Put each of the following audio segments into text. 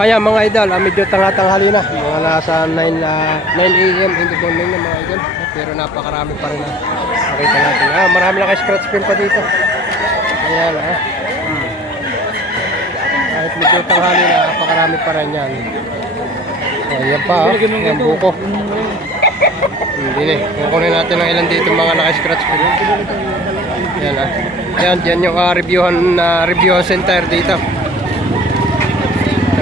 Ayan mga idol, medyo tanga-tanghali na. Mga nasa 9 a.m. in the morning na mga idol. Pero napakarami pa rin na makita natin. Marami na scratch pin pa dito. Ayan Kahit medyo tanghali na, napakarami pa rin yan. Ayan pa Ayan buko. Hindi kukunin natin ng ilan dito mga naka-scratch pin. Ayan Ayan, dyan yung review center dito.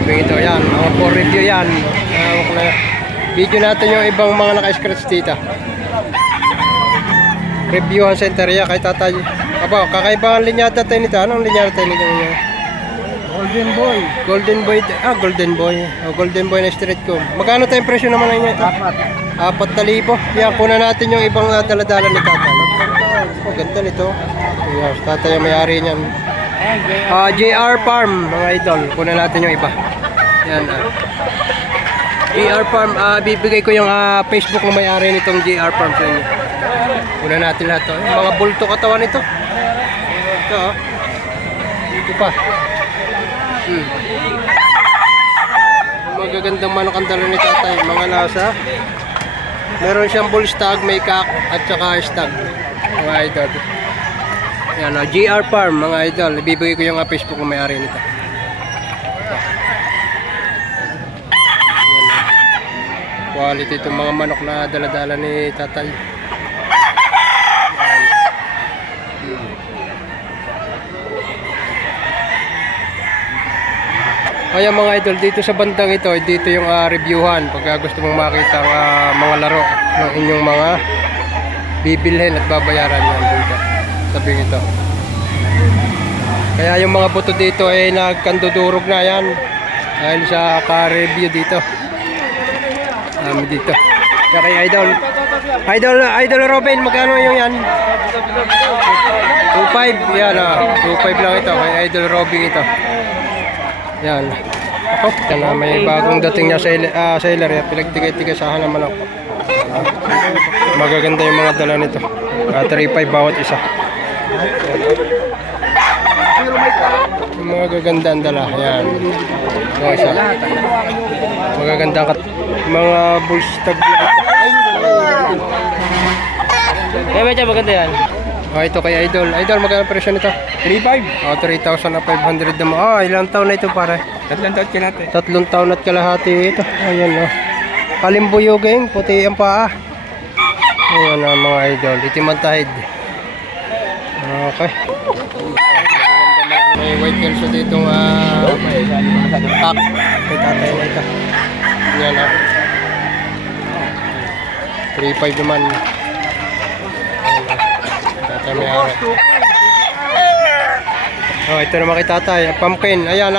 Ito yan, mga for review yan. Video natin yung ibang mga naka-scratch dito. Review center yan kay tatay. Kakaiba ang linyata tayo nito. Anong linyata tayo nito? Golden Boy. Golden Boy. Golden Boy. Golden Boy na street ko. Magkano tayong presyo naman na ito? 4,000. Yan, kunan natin yung ibang daladala ni tatay. Ganda nito. Yan, tatay yung may-ari niyan. JR Farm, mga idol. Kunan natin yung iba. Yan JR Farm, bibigay ko yung Facebook ng may-ari nitong JR Farm sa inyo. Kunan natin lahat to. Mga bulto katawan nito. Ito Ito pa. Magagandang manok ang dala ni tatay. Mga nasa meron siyang bull stag, may cock at saka stag. Mga idol. Yan JR Farm mga idol. Ibibigay ko yung Facebook ng may-ari nito. Quality itong mga manok na daladala ni tatay. Ayan mga idol, dito sa bandang ito, dito yung reviewhan pagka gusto mong makita ang mga laro ng inyong mga bibilhin at babayaran yan dito. Sabing ito. Kaya yung mga buto dito ay nagkandudurog na yan dahil sa ka-review dito. Dito. Kaya kay Idol Robin, magkano yung yan? 2.5. Yan 2.5 lang ito kay Idol Robin ito. Yan. Yan may bagong dating niya seller. Pinagtigay-tigasahan naman ako. Magaganda yung mga dala nito. 3.5 bawat isa. Magaganda ang dala. Yan. Isa. Magaganda mga bullstag. Medyo maganda yan. Ito kay Idol. Idol, magkano presyo nito? 3.5. 3,500 naman. Ilang taon na ito pare? 3 taon kalahati. 3 taon at kalahati ito. Ayan Kalimbuyuging, puti ang paa. Ayan mga idol. Itimantahid. Okay. May white kelso ditong pack. May tatay na ito. Ayan 3.5 naman. Tatay may ari. Ito naman kay tatay. Pumpkin. Ayan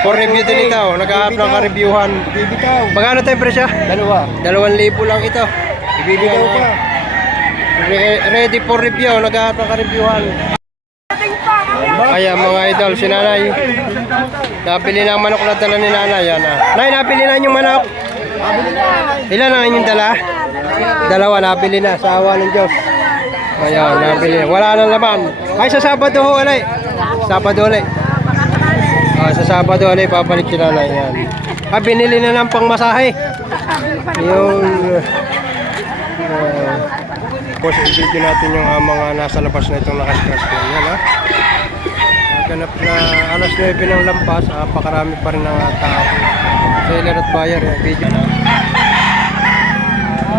for review din ito. Nag-a-up ng ka-reviewhan. Magkano tayong presyo? 2,000 lang ito. Ibibigay pa. Ready for review. Nag-a-up ng ka-reviewhan. Ayan mga idol, si nanay. Nabili na ang manok na dala ni nanay. Nay, nabili na yung manok. Ilan ang inyong dala? Dalawa, nabili na. Sa awa ng Diyos. Ayan, nabili na. Wala nang laman. Ay, sa Sabado ho, alay. Sabado ulit. Sa Sabado ulit papalit si nanay. Yan. Binili na ng pangmasahe. Yung post video natin yung mga nasa labas na itong naka-scratch ko. Yan ganap na alas 9 ng lampas. Pakarami pa rin ng tao. Seller at buyer. Video na.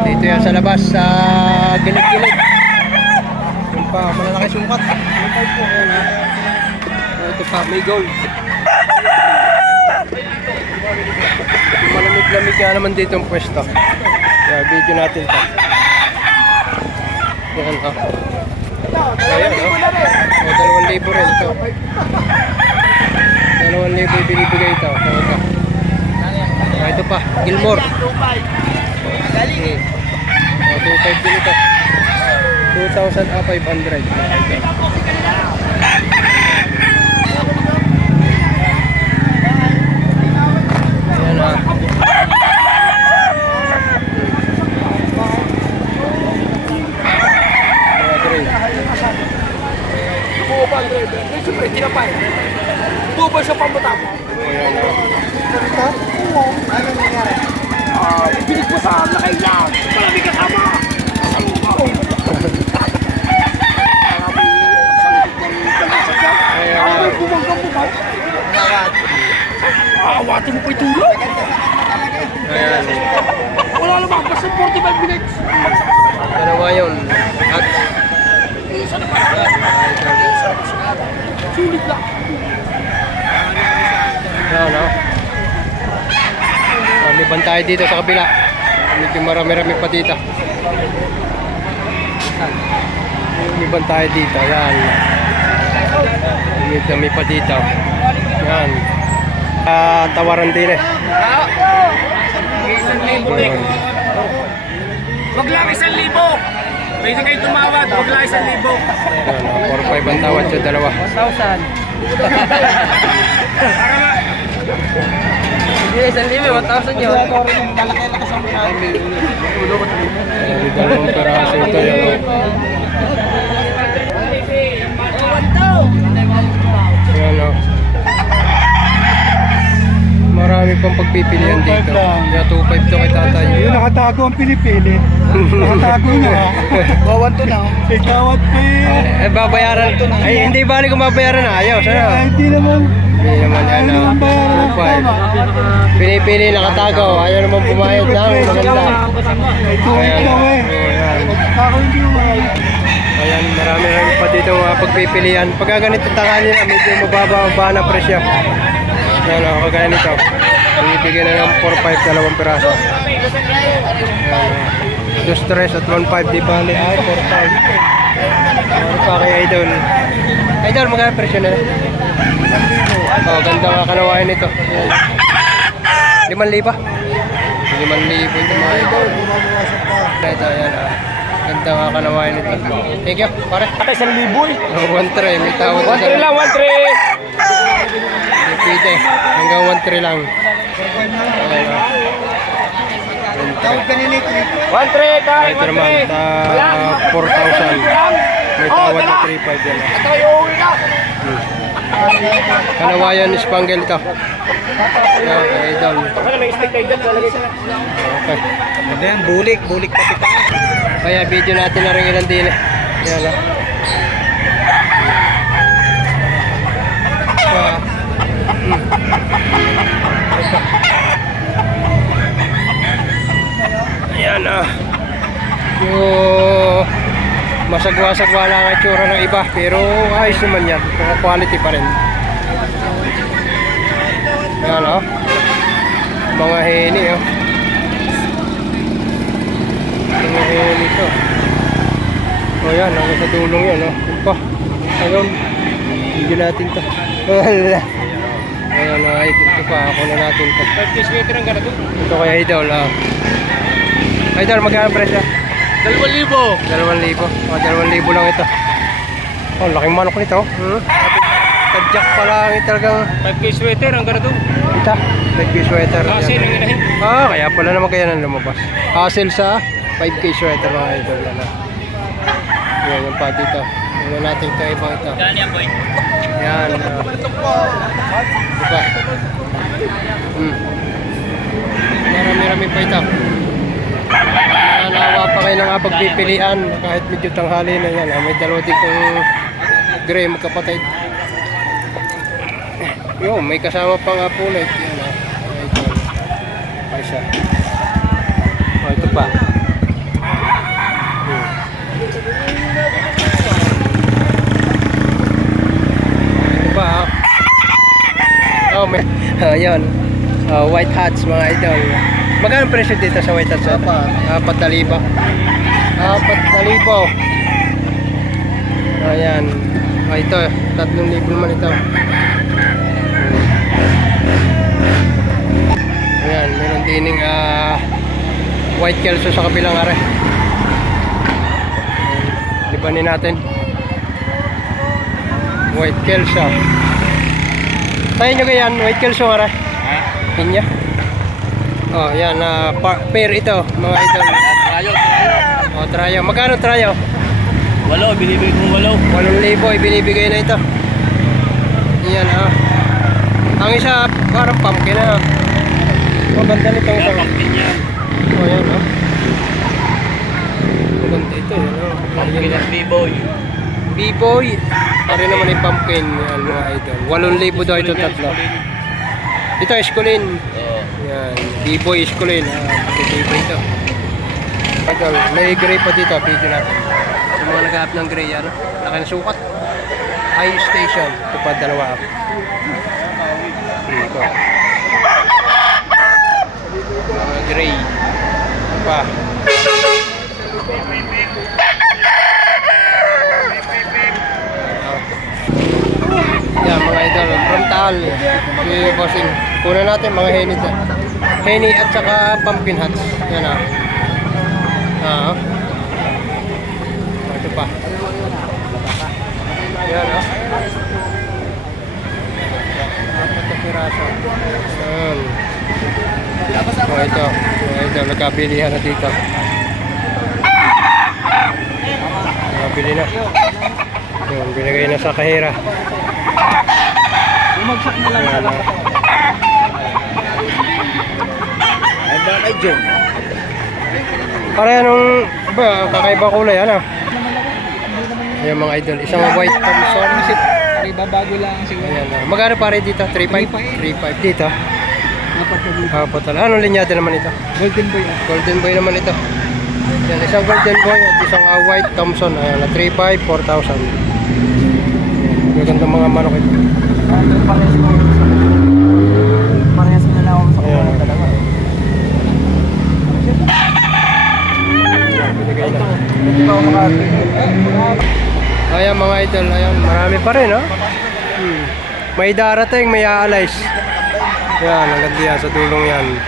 Dito yan sa labas. Sa gilid-gilid. Yung pa, malalaki sukat. Ito pa, may gold. Malamig-lamig nga naman dito ang pwesto. Kaya video natin ito. Yan Ayan 2,000 rin ito. 2,000 binibigay ito. Ito pa, Gilmore. 2,500 din ito. 2,500. Siyempre, tinapay. Bubal sa pamutamo. Ayan Awati mo pa itulog. Ayan. Wala naman, basta 45 minutes. Dalawa yun. At Sulit lang. ano? Liban tayo dito sa kabila. Medyo marami-rami pa dito. Liban tayo dito. Ayan. Medyo may pa dito. Ayan. Tawaran din eh. Ayan. Wag lang 1,000. Pwede kayo tumawad, wag lang 1,000. 4-5 ang tawad sa dalawa. 1,000. Hindi, 1,000, 1,000 yun. Dalawang peraso ito yun. Ayan o. Marami pang pagpipilian dito. Kaya 2.5 to kay tatay. Yung nakatago ang pinipili. Nakatago na. Bawan to na. Itawat pa eh. Babayaran. Ay, hindi bali kung babayaran na. Ayaw, sana. Hindi naman. Hindi naman yan o. 2.5. Pinipili nakatago. Ayaw naman pumayad lang. Maganda. Tuwid daw eh. Ayan. Ako hindi naman. Ayan, marami pa dito mga pagpipilian. Pagka ganito tangali na, medyo mababa na presyo. Ayan o, kagaya nito. Bibigyan na ng 4-5, dalawang piraso. Ayan o. 2-3 at 1-5, di bali. Ay, 4-5. Ano pa kay Idol? Idol, magkano presyo na? Oh, ganda nga kanawain nito. Ayan. 5,000. 5,000 ito mga Idol. Ito, ayan o. Ganda nga kanawain nito. Thank you, pare. Ate, 1,000 eh. Oh, 1-3, may tawad na 1,3 lang, 1,3. Pwede, hanggang 1-3 lang. Ayan o. 1,3, kay Ito naman, 4,000. May tawad na 3,500 yan. Ito kayo uwi na. Kanawayan Spangle ito. Ayan, kay Idol. Ano, may stick kayo dyan, lalagay ko. Okay. Ayan, bulik pati pa. Kaya video natin na rin ilan din eh. Ayan o. Ayan o. Yung masagwa-sagwa lang ang itsura ng iba, pero ayos naman yan. Mga quality pa rin. Ayan o. Mga heni o. Mga heni to. O yan, hanggang sa dulong yan o. Yun pa. Ayun. Video natin to. Wala. Ayan o, ito pa. Ako na natin to. 5 sweater ang ganito. Ito kay Idol. Idol, magkano presyo? 2,000. 2,000. O, 2,000 lang ito. Oh, laking manok nito. Tadyak pa lang talagang 5 sweater ang ganito. ita. Nag-piece sweater. Kasi nang inahin. Kaya pala naman kaya nang lumabas. Hassle sa 5K sweater mga idol. Yan na. Yan yung pa dito. Ano natin ito, ibang ito. Gani yan, boy. Yan. Diba? Marami-rami pa ito. Nanawa pa kayo ng pagpipilian kahit medyo tanghali na yan. May dalawa din kong gray magkapatid. Yo, may kasama pang apulit. Yan ah. Ito. Ay siya. Oh, ito pa. Ito pa ah. Oh, may ayun. White hats mga idol. Magkano presyo dito sa white hats? 4,000. 4,000. Ayan. Ito, 3,000 naman ito. Ayan, meron dining white kelso sa kabilang are. Libanin natin. White kelso. Tayo nyo ganyan, white kelso are. Pinya. Oh, yan, pair ito, mga idol. Oh, trayo. Magkano trayo? 8, binibigay kong 8. 8,000 ibinibigay na ito. Yan ah. Ang isa parang pumpkin na. Maganda nito isa. Oh, yan, oh. Maganda ito, yan, oh. Pumpkin at B-boy. B-boy. Pare naman yung pumpkin, yan, mga idol. 8,000 daw ito tatlo. Ito, Escolin. Yan, B-boy Escolin. B-boy ito. Idol, may gray pa dito, video natin. Yung mga naghahanap ng gray, yan. Laki na sukat. High station. Ito pa, dalawa. Ito. Mga gray. Ito pa. Yan, mga idol. From Taal. Si Bossing. Kuna natin mga henny. Henny at saka pumpkin hats. Yan, ah. Ito pa. Yan, ah. Apat na piraso. Yan. Oh, ito. Ito, nagkabilihan na dito. Nagkabili na. Yan, binigay na sa kahira. Bumagsak na lang. Yan, ah. Ay, bakay dyan. Pareha nung kakaiba kulay, ano? Ayan mga idol, isang white Thompson. Ay, babago lang siguro. Ayan, magkano pare dito? 3.5? 3.5 dito. Dapat na dito. Pala. Anong linyada naman ito? Golden boy. Golden boy naman ito. Ayan, isang golden boy at isang white Thompson. Ayan, 3.5, 4,000. Magandang mga manok ito. Parehas mo na lang ako sa Ayan. kumala talaga. Binigay na. Hindi pa ako makakita. Ayan mga idol, ayan, marami pa rin, no? May darating, may aalis. Yan, ang ganda yan, sa dulong yan.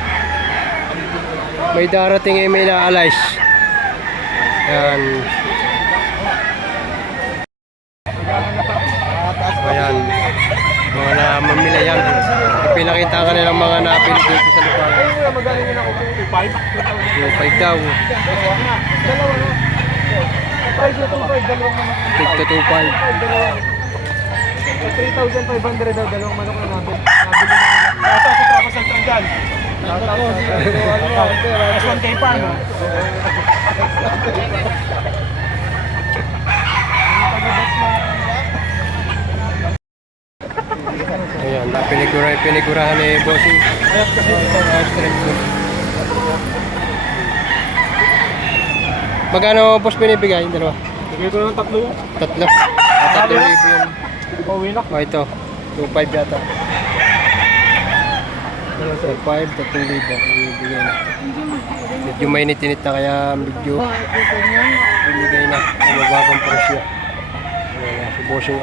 May darating, may naalis. Yan. Ayan. Mga namamila yan. Pinakita ka nilang mga napili dito sa lupa. 2.5 daw. Tigto 2.5. 3,500 daw, dalawang manok na natin. Nabili na nila. Ito, si Trapas ang tanggal. S1K pa, no? Ayan, pinigurahan ni Bossing. Magkano boss binibigay? Dalawa? Bigay ko lang 3 yun. Tatlo. 3,000 yun. Pauwi na. Oh, ito. 2.5 yata. 2.5, 3,000. Binibigay na. Medyo mainit-init na kaya medyo binibigay na. Mababang presyo. Ayan, si Bossing